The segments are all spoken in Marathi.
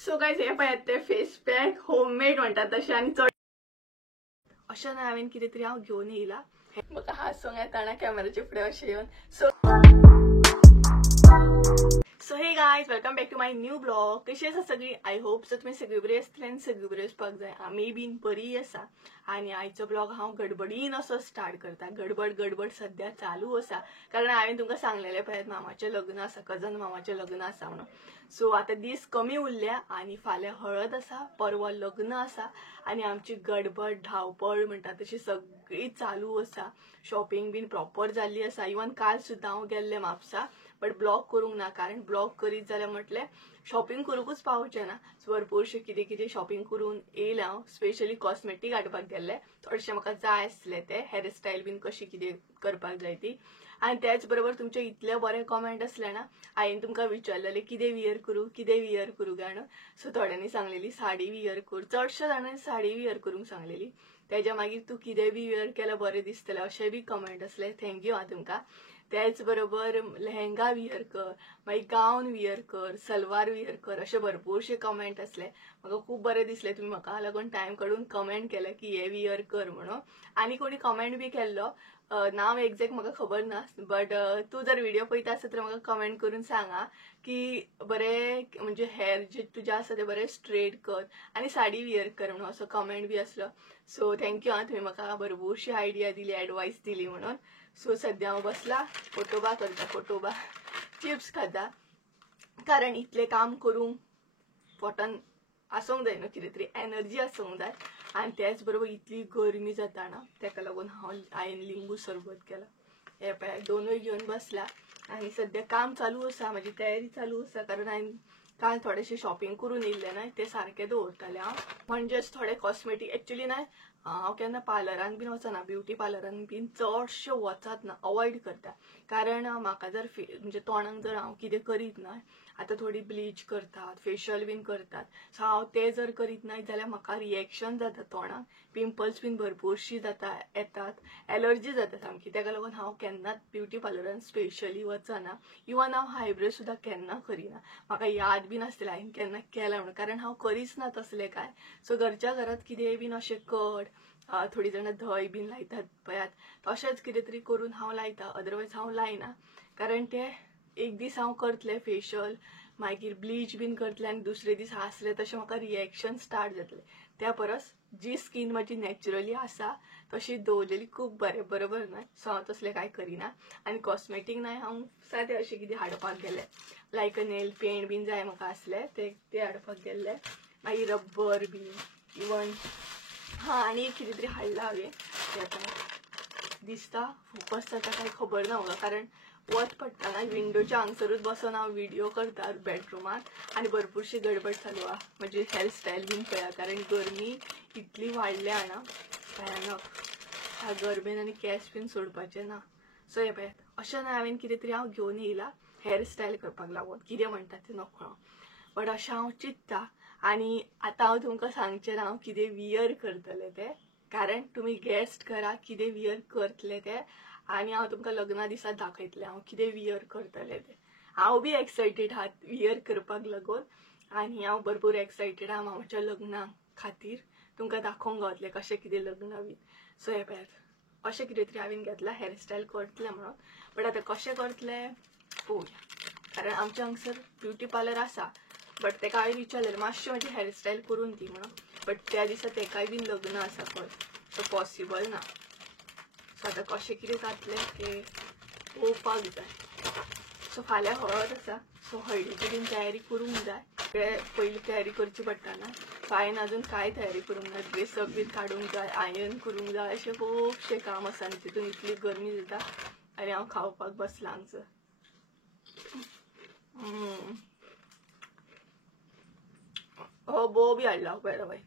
सो गाइज हे पळयात ते फेस पॅक होममेड म्हणतात तशें आनी चड अशें ना हांवें कितें तरी हांव घेवन येयला म्हाका हांसूंक येताना कॅमेराचे फुडें अशें येवन so hey guys welcome back to my new blog. कशी आसा सगळी? आय होप सो तुमी सगळी बरी आसतली आनी सगळी बरी आसपाक जाय. आमी बीन बरी आसा. आनी आयचो ब्लॉग हांव गडबडीन असो स्टार्ट करता. गडबड सद्या चालू आसा कारण हांवें तुमकां सांगलेलें पळयात मामाचें लग्न आसा, कजन मामाचें लग्न आसा म्हणून. सो आतां दीस कमी उरल्या आनी फाल्यां हळद आसा, परवा लग्न आसा आनी आमची गडबड धांवपळ म्हणटा तशी सगळी चालू आसा. शॉपिंग बीन प्रॉपर जाल्ली आसा. इवन काल सुद्दां हांव गेल्लें म्हापसा बट ब्लॉग करूंक ना कारण ब्लॉग करीत जाल्यार म्हटलें शॉपिंग करूंकूच पावचें ना. सो भरपूरशें कितें शॉपिंग करून येयलें हांव. स्पेशली कॉस्मेटीक हाडपाक गेल्लें. थोडेशें म्हाका जाय आसलें तें हेअरस्टायल बीन कशी कितें करपाक जाय ती. आनी त्याच बरोबर तुमचे इतले बरे कमेंट असले ना. हांवें तुमकां विचारलेलें कितें वियर करूं काय न्हू. सो थोड्यांनी सांगलेली साडी वियर कर. चडशे जाणांनी साडी वियर करूंक सांगलेली. तेज्या मागीर तूं कितें बी वियर केल्यार बरें दिसतलें अशें बी कमेंट असले. थँक्यू हां तुमकां. त्याच बरोबर लेहेंगा वियर कर, मागीर गाऊन वियर कर, सलवार वियर कर अशे भरपूरशे कमेंट असले. म्हाका खूब बरें दिसलें तुमी म्हाका लागून टायम काडून कमेंट केलें की हे वियर कर म्हणून. आनी कोणी कमेंट बी केल्लो नाव एक्झॅक्ट म्हाका खबर ना बट तूं जर व्हिडिओ पळयता आसत तर म्हाका कमेंट करून सांगा की बरें म्हणजे हेअर जे तुजें आसा तें बरें स्ट्रेट कर आनी साडी वियर कर म्हणून असो कमेंट बी आसलो. सो थँक्यू हां तुमी म्हाका भरपूरशी आयडिया दिली, एडवायस दिली म्हणून. सो सद्या हांव बसला फोटोबा करता, चिप्स खाता कारण इतलें काम करूंक पोटान आसूंक जाय न्हू, कितें तरी एनर्जी आसूंक जाय. आनी त्याच बरोबर इतली गरमी जाता ना तेका लागून हांवें लिंबू सरबत केला. हे पळय दोनूय घेवन बसला आनी सद्या काम चालू आसा, म्हाजी तयारी चालू आसा कारण हांवें काल थोडेशें शॉपिंग करून येयल्लें ना तें सारकें दवरतलें हांव. म्हणजेच थोडे कॉस्मेटीक एक्चुअली ना हांव केन्ना पार्लरान बीन वचना, ब्युटी पार्लरान बीन चडशें वचत ना, अवॉयड करता. कारण म्हाका जर म्हणजे तोंडाक जर हांव कितें करीत ना, आतां थोडी ब्लीच करतात, फेशियल बीन करतात, सो हांव तें जर करीत ना जाल्यार म्हाका रिएक्शन जाता तोंडाक, पिंपल्स बीन भरपूरशीं येतात, एलर्जी जाता सामकी. तेका लागून हांव केन्नाच ब्युटी पार्लरान स्पेशली वचना. इवन हांव हायब्रो सुद्दां केन्ना करिना. म्हाका याद बीन आसतलें हांवें केन्ना केला म्हणून कारण हांव करीच ना तसलें काय. सो घरच्या घरात कितेंय बीन अशें कट, थोडी जाणां धंय बीन लायतात पळयात, तशेंच कितें तरी करून हांव लायता. अदरवायज हांव लायना कारण तें एक दीस हांव करतलें फेशियल, मागीर ब्लीच बीन करतलें आनी दुसरे दीस आसलें तशें म्हाका रिएक्शन स्टार्ट जातलें. त्या परस जी स्कीन म्हाजी नॅचरली आसा तशी दवरलेली खूब बरें, बरोबर न्हय. सो हांव तसलें कांय करिना. आनी कॉस्मेटीक न्हय हांव सादें अशें कितें हाडपाक गेलें, लायक नेल पेंट बीन जाय म्हाका आसलें तें हाडपाक गेल्लें. मागीर रब्बर बीन इवन आनी कितें तरी हाडलां हांवें. तें आतां दिसता फोकस जाता काय खबर ना म्हाका कारण वत पडटाना विंडोच्या हांगसरूच बसून हांव व्हिडिओ करता बेडरूमात आनी भरपूरशी गडबड चालू आहा. म्हजी हेअरस्टायल बीन पळया कारण गरमी इतली वाडल्या ना भयानक. ह्या गरमेन आनी केस बीन सोडपाचें ना. सो हे पळयात अशें ना हांवें कितें तरी हांव घेवन येयला हेअरस्टायल करपाक लागून. कितें म्हणटा तें नकळो बट अशें हांव चिंत्ता. आनी आतां हांव तुमकां सांगचें ना हांव कितें वियर करतलें तें कारण तुमी गेस्ट करा कितें वियर करतलें तें आनी हांव तुमकां लग्ना दिसा दाखयतलें हांव कितें वियर करतलें तें. हांव बी एक्सायटेड आहा वियर करपाक लागून आनी हांव भरपूर एक्सायटेड आहा मामाच्या लग्ना खातीर. तुमकां दाखोवंक गावतलें कशें कितें लग्न बी. सो हे पळयात अशें कितें तरी हांवें घेतलां हेअरस्टायल करतलें म्हणून. बट आतां कशें करतलें पळोवया कारण आमच्या हांगसर ब्युटी पार्लर आसा बट तेका हांवें विचारलेलें मातशें म्हाजी हेअरस्टायल करून दी म्हणून. बट त्या दिसा तेकाय बीन लग्न आसा खंय सो पॉसिबल ना. सो आतां कशें कितें जातलें तें पळोवपाक जाय. सो फाल्यां हळद आसा सो हळदीची बीन तयारी करूंक जाय. तें पयलीं तयारी करची पडटना. सो हांवें अजून कांय तयारी करूंक ना. ड्रेसअप बीन काडूंक जाय, आयरन करूंक जाय, अशें खुबशें काम आसा आनी तितून इतली गरमी जाता आनी हांव खावपाक बसलां हांगसर. हो बोव बी हाडला पळय बाय.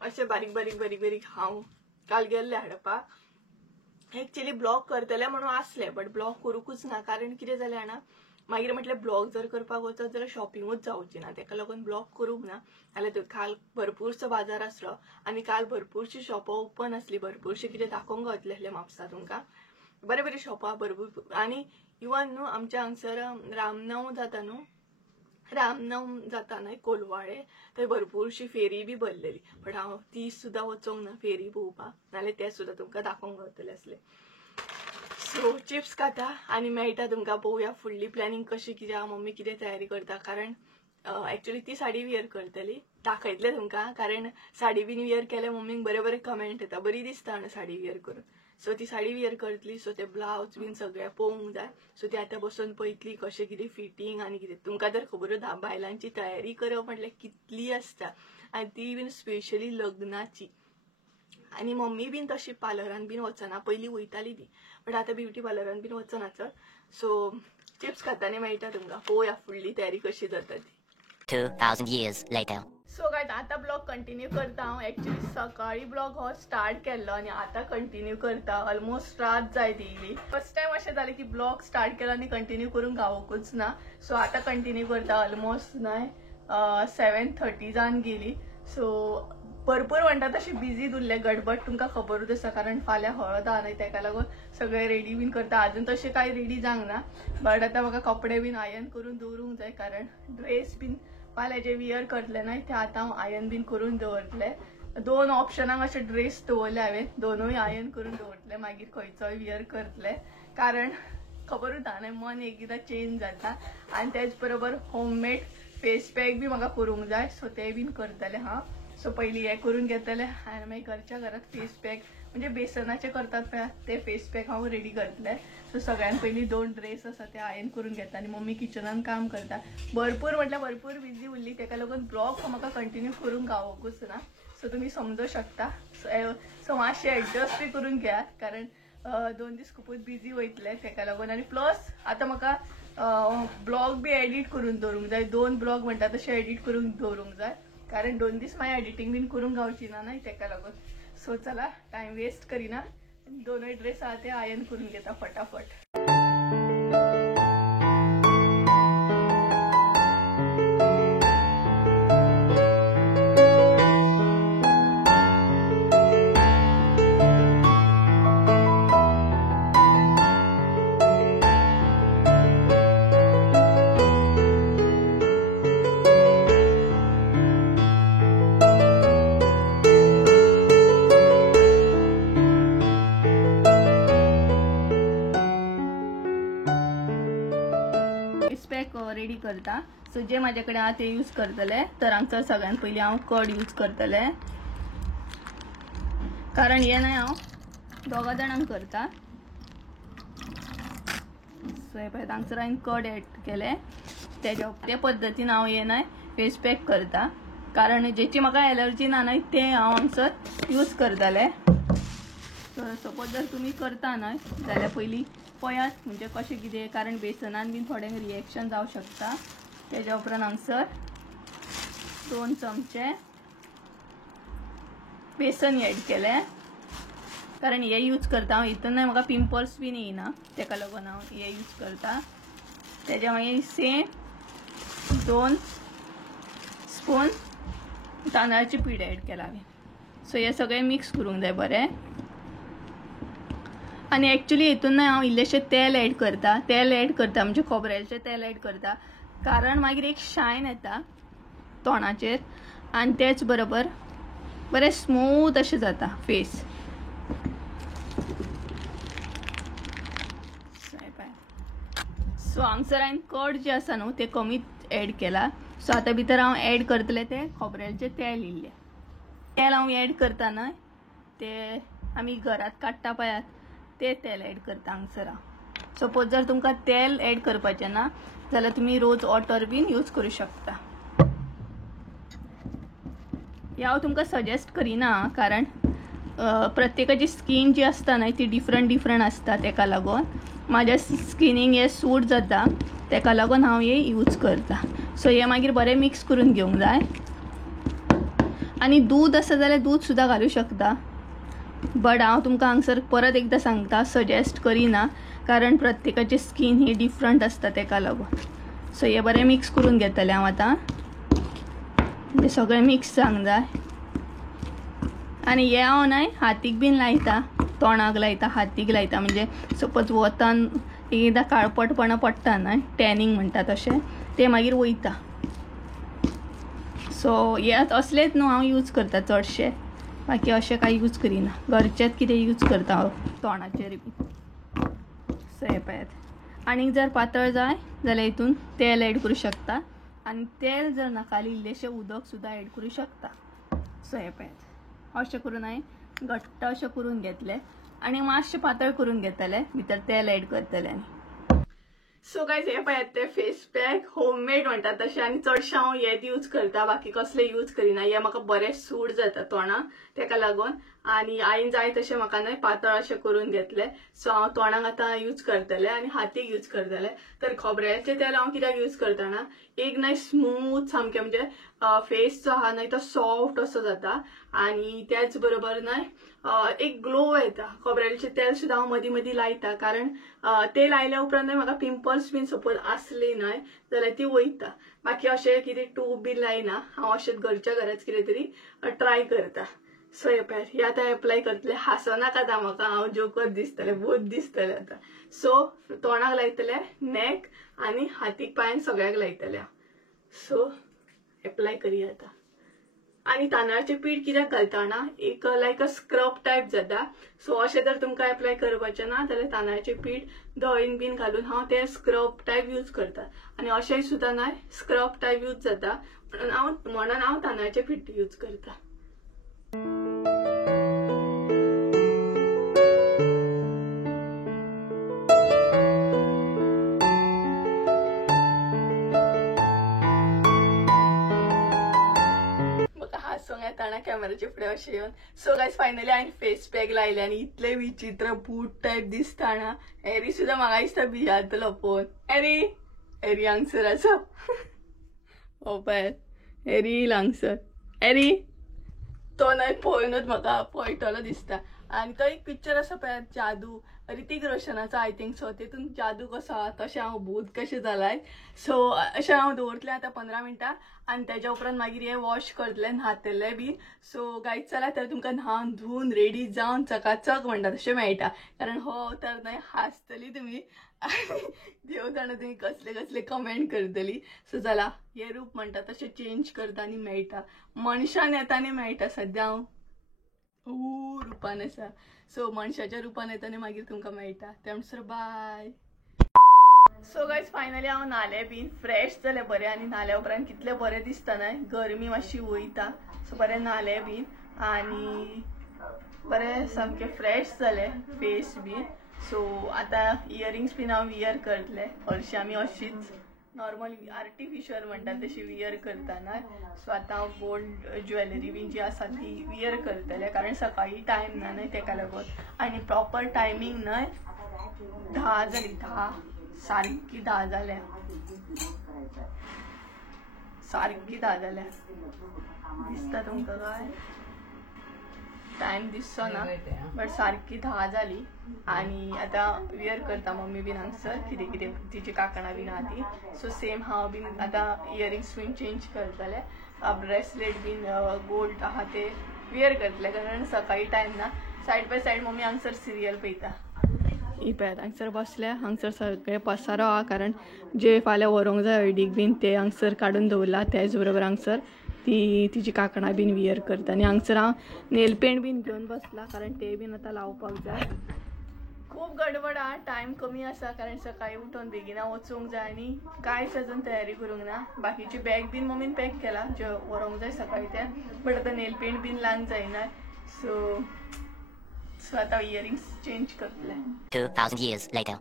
अशें बारीक बारीक बारीक बारीक हांव काल गेल्लें हाडपाक. एक्चुअली ब्लॉग करतलें म्हणून आसलें बट ब्लॉग करूंकूच ना कारण कितें जालें जाणा मागीर म्हटलें ब्लॉग जर करपाक वचत जाल्यार शॉपिंगूच जावची ना. तेका लागून ब्लॉग करूंक ना. जाल्यार काल भरपूरसो बाजार आसलो आनी काल भरपूरशीं शॉपां ओपन आसलीं. भरपूरशें कितें दाखोवंक गावतलें आसलें म्हापसा तुमकां. बरें बरें शॉपां भरपूर. आनी इवन न्हू आमच्या हांगसर रामनवमी जाता न्हू रामनवम जाता न्हय कोलवाळे थंय भरपूरशी फेरी बी भरलेली, बट हांव ती सुद्दां वचोंक ना फेरी पळोवपाक, नाल्यार ते सुद्दां तुमकां दाखोवंक गावतले असले. सो चिप्स खाता आनी मेळटा तुमकां. पळोवया फुडली प्लॅनिंग कशी कितें आहा, मम्मी कितें तयारी करता. कारण एक्चुअली ती साडी वियर करतली, दाखयतले तुमकां. कारण साडी बीन वियर केल्यार मम्मीक बरे बरे कमेंट येता, बरी दिसता न्हू साडी वियर करून. सो ती साडी वियर करतली. सो ते ब्लाउज बीन सगळें पळोवंक जाय. सो ती आतां बसून पळयतली कशें कितें फिटींग आनी कितें. तुमकां तर खबरूच आहा बायलांची तयारी करप म्हटल्यार कितली आसता, आनी ती बीन स्पेशली लग्नाची. आनी मम्मी बीन तशी पार्लरान बीन वचना, पयलीं वयताली ती, बट आतां ब्युटी पार्लरान बीन वचना चड. सो चिप्स खातानी मेळटा तुमकां. पळोवया फुडली तयारी कशी जाता ती. 2000 years later. सो गायज आता ब्लॉग कंटिन्यू करता हांव. एक्चुअली सकाळी ब्लॉग हो स्टार्ट केल्लो आनी आतां कंटिन्यू करता. ऑलमोस्ट रात जायत येयली. फर्स्ट टायम अशें जालें की ब्लॉग स्टार्ट केलो आनी कंटिन्यू करूंक गावोकूच ना. सो आतां कंटिन्यू करता. ऑलमोस्ट न्हय 7:30 जावन गेली. सो भरपूर म्हणटा तशी बिजी उरले, गडबड तुमकां खबरूच आसा. कारण फाल्यां हळद आहा न्हय, ताका लागून सगळें रेडी बीन करता. अजून तशें कांय रेडी जावंक ना, बट आतां म्हाका कपडे बीन आयरन करून दवरूंक जाय. कारण ड्रेस बीन फाल्यां जे वियर करतले न्हय ते आतां हांव आयरन बीन करून दवरतले. 2 ऑप्शनाक अशे ड्रेस दवरले हांवें, दोनूय आयरन करून दवरतले, मागीर खंयचोय वियर करतले. कारण खबरूच आहा न्हय मन एकदां चेंज जाता. आनी तेच बरोबर होममेड फेस पॅक बी म्हाका करूंक जाय. सो ते बीन करतले हांव. सो पयलीं हें करून घेतले आनी मागीर घरच्या घरात फेस पॅक म्हणजे बेसनाचे करतात पळय ते फेस पॅक हांव रेडी करतले. सो सगळ्यान पयलीं 2 ड्रेस आसा ते आयरन करून घेता आनी मम्मी किचनान काम करता. भरपूर म्हटल्यार भरपूर बिजी उरली, ताका लागून ब्लॉग हो म्हाका कंटिन्यू करूंक गावोकूच ना. सो तुमी समजूं शकता. सो मातशें एडजस्ट बी करून घेयात, कारण 2 दीस खूपच बिजी वयतले ताका लागून. आनी प्लस आतां म्हाका ब्लॉग बी एडिट करून दवरूंक जाय. 2 ब्लॉग म्हणटा तशें एडिट करून दवरूंक जाय, कारण 2 दीस मागीर एडिटींग बीन करूंक गावची ना न्हय ताका लागून. सो चला टायम वेस्ट करिना, 2 ड्रेस आहा ते आयरन करून घेता फटाफट. रेडी करता. सो जे माझ्या कडेन आहा ते यूज करतले. तर हांगसर सगळ्यान पयलीं हांव कड यूज करतले, कारण हे न्हय हांव 2 जाणांक करता. सो हे पळय हांगसर हांवें कड एड केले. ते पद्दतीन हांव हे न्हय फेस पॅक करता, कारण जेची म्हाका एलर्जी ना न्हय ते हांव हांगसर यूज करतले. तर सपोज जर तुमी करता न्हय जाल्यार पयलीं पळयात म्हणजे कशें कितें, कारण बेसनान बीन थोडें रिएक्शन जावं शकता. तेज्या उपरांत हांगसर 2 चमचे बेसन एड केले, कारण हे यूज करता हांव. हितून म्हाका पिंपल्स बीन येयना ताका लागून हांव हे यूज करता. तेज्या मागीर सेम 2 स्पून तांदळाची पीठ एड केला हांवें. सो हे सगळें मिक्स करूंक जाय बरें. आनी एक्चुअली हितून हांव इल्लेशें तेल एड करता. म्हणजे खोबऱ्याचें तेल एड करता, कारण मागीर एक शायन येता तोंडाचेर आनी तेच बरोबर बरें स्मूथ अशें जाता फेस. सो हांगसर हांवें कड जे आसा न्हू ते कमी एड केला. सो आतां भितर हांव एड करतलें ते खोबऱ्याचें तेल इल्लें. तेल हांव एड करता न्हय ते आमी घरात काडटा पळयात ते तेल एड करता हांगसर हांव. सपोज जर तुमकां तेल एड करपाचें ना जाल्यार तुमी रोज वॉटर बीन यूज करूं शकता. हे हांव तुमकां सजेस्ट करिना, कारण प्रत्येकाची स्कीन जी आसता न्हय ती डिफरंट आसता. ताका लागून म्हाज्या स्किनीक हे सूट जाता, ताका लागून हांव हे यूज करता. सो हे मागीर बरें मिक्स करून घेवंक जाय. आनी दूद आसा जाल्यार दूद सुद्दां घालूं शकता, बट हांव तुमकां हांगसर परत एकदां सांगता सजेस्ट करिना, कारण प्रत्येकाची स्कीन ही डिफरंट आसता ताका लागून. सो हे बरें मिक्स करून घेतलें हांव आतां. हे सगळें मिक्स जावंक जाय. आनी हे हांव न्हय हातीक बीन लायता, तोंडाक लायता, हातीक लायता. म्हणजे सपोज वतान एकदां काळपटपणा पडटा न्हय टॅनिंग म्हणटा तशें ते मागीर वयता. सो हे असलेच न्हू हांव यूज करता चडशे, बाकी अशें कांय यूज करिना. घरचेंच कितें यूज करता हांव तोंडाचेर बी. सो हे पळयात. आनीक जर पातळ जाय जाल्यार हितून तेल एड करूं शकता, आनी तेल जर नाका इल्लेशें उदक सुद्दां एड करूं शकता. सो हे पळयात, अशें करून हांवें घट्ट अशें करून घेतलें आनी मातशें पातळ करून घेतलें, भितर तेल एड करतलें आनी. सो गायज हे पळयात ते फेस पॅक होममेड म्हणटात तशें, आनी चडशें हांव हेच यूज करता, बाकी कसले यूज करिना. हे म्हाका बरें सूट जाता तोंडाक, तेका लागून. आनी हांवें जाय तशें म्हाका न्हय पातळ अशें करून घेतलें. सो हांव तोंडाक आतां यूज करतलें आनी हातीक यूज करतलें. तर खोबऱ्याचें तेल हांव कित्याक यूज करता ना, एक न्हय स्मूथ सामकें, म्हणजे फेस जो आहा न्हय तो सॉफ्ट असो जाता, आनी त्याच बरोबर न्हय एक ग्लो येता. खोबऱ्याचें तेल सुद्दां हांव मदीं मदीं लायता, कारण ते लायल्या उपरांत म्हाका पिंपल्स बीन सपोज आसली न्हय जाल्यार ती वयता. बाकी अशें कितें ट्यूब बीन लायना, हांव अशेंच घरच्या घराच कितें तरी ट्राय करता. सो हे पळय, हे आतां एप्लाय करतले. हांसोनाका आतां म्हाका, हांव जोकर दिसतलें, भूत दिसतलें आतां. सो तोंडाक लायतलें, नेक आनी हातीक पांयांक सगळ्याक लायतलें. सो एप्लाय करूया आतां. आनी तांदळाचें पीठ कित्याक घालता ना, एक लायक अ स्क्रब टायप जाता. सो अशें जर तुमकां एप्लाय करपाचें ना जाल्यार तांदळाचें पीठ धंयन बीन घालून हांव तें स्क्रब टायप यूज करता. आनी अशेंय सुद्दां न्हय स्क्रब टायप यूज जाता, म्हणून हांव तांदळाचें पीठ यूज करता. येताना कॅमेराचे फुडें अशें येवन. सो गायज फायनली हांवें फेस पॅक लायले आनी इतले विचित्र भूत टायप दिसता ना. एरी सुद्दां म्हाका दिसता भियातलो पळोवन. एरी हांगसर आसा. हो पळय, एरी येयला हांगसर. एरी तो न्हय पळोवनूच म्हाका पळयतलो दिसता. आनी तो एक पिक्चर आसा पळय जादू, ऋतिक रोशनाचो आय थिंक सो, तेतून जादू कसो आहा तशें हांव भूत कशें जालाय. सो अशें हांव दवरतलें आतां 15 मिनटां, आनी तेज्या उपरांत मागीर हें वॉश करतलें, न्हातलें बी. सो गायज चला तर तुमकां न्हावन धुवन रेडी जावन चकाचक म्हणटा तशें मेळटा, कारण हो अवतार न्हय हांसतली तुमी आनी देव जाणा तुमी कसले कसले कमेंट करतली. सो चला, हे रूप म्हणटा तशें चेंज करता आनी मेळटा, मनशान येता आनी मेळटा. सद्या हांव रुपान आसा. सो मनशाच्या रुपान येता आनी मागीर तुमकां मेळटा. त्या म्हणसर बाय. सो गायज फायनली हांव न्हालें बीन, फ्रेश जालें बरें, आनी न्हाल्या उपरांत कितलें बरें दिसता न्हय, गरमी मातशी वयता. सो बरें न्हालें बीन आनी बरें सामकें फ्रेश जालें फेस बीन. सो आतां इयरिंग्स बीन हांव वियर करतलें. हरशीं आमी अशीच नॉर्मल आर्टिफिशियल म्हणटा तशी वियर करता न्हय. सो आतां हांव गोल्ड ज्वेलरी बीन जी आसा ती वियर करतलें, कारण सकाळी टायम ना न्हय तेका लागून. आनी प्रॉपर टायमींग न्हय 10 जाली, 10 सारकी 10 जाल्या, सारकी 10 जाल्या. दिसता तुमकां काय? टायम दिसचो ना, बट सारकी 10 जाली. आनी आतां वियर करता मम्मी बीन हांगसर कितें कितें तिची कांकणां बीन आहा ती. सो सेम हांव बीन आतां इयरिंग्स बीन चेंज करतलें, ब्रेसलेट बीन गोल्ड आहा ते वियर करतलें, कारण सकाळी टायम ना. सायड बाय सायड मम्मी हांगसर सिरियल पळयता. ही पळयात हांगसर बसल्या, हांगसर सगळें पसारो आहा, कारण जे फाल्यां व्हरूंक जाय हळडीक बीन ते हांगसर काडून दवरला. त्याच बरोबर हांगसर ती तिची कांकणां बीन वियर करता. आनी हांगसर हांव नेल पेंट बीन घेवन बसला, कारण ते बीन आतां लावपाक जाय. खूब गडबड आहा, टायम कमी आसा, कारण सकाळी उठून बेगिना वचूंक जाय आनी कांयच अजून तयारी करूंक ना. बाकीची बॅग बीन मम्मीन पॅक केला जे व्हरूंक जाय सकाळी ते, बट आतां नेल पेंट बीन लावंक जायना. सो आतां इयरिंग्स चेंज करतलें. 2000 years later.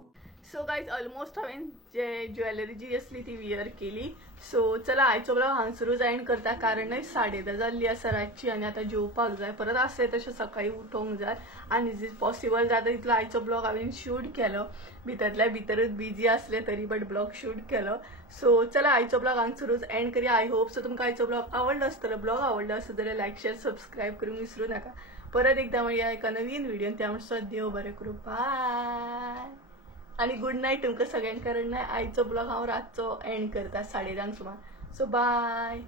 So guys almost हांवें जे ज्वेलरी जी आसली ती वियर केली. सो चला आयचो ब्लॉग हांगसरूच एंड करता, कारण 10:30 जाल्ली आसा रातची आनी आतां जेवपाक जाय. परत आसलें तशें सकाळी उठोवंक जाय, आनी जी पॉसिबल जाता तितलो आयचो ब्लॉग हांवें शूट केलो. भितरल्या भितरूच बिजी आसलें तरी बट ब्लॉग शूट केलो. सो चला आयचो ब्लॉग हांगसरूच एंड करूया. आय होप सो तुमकां आयचो ब्लॉग आवडलो आसतलो. ब्लॉग आवडलो आसत जाल्यार लायक शेअर सबस्क्रायब करूंक विसरूं नाका. परत एकदा मेळुया एका नवीन व्हिडिओन. त्या म्हणसर देव बरें करूं. बाय आनी गुड नायट तुमकां सगळ्यांक, कारण आयचो ब्लॉग हांव रातचो एंड करता 10:30 सुमार. So bye.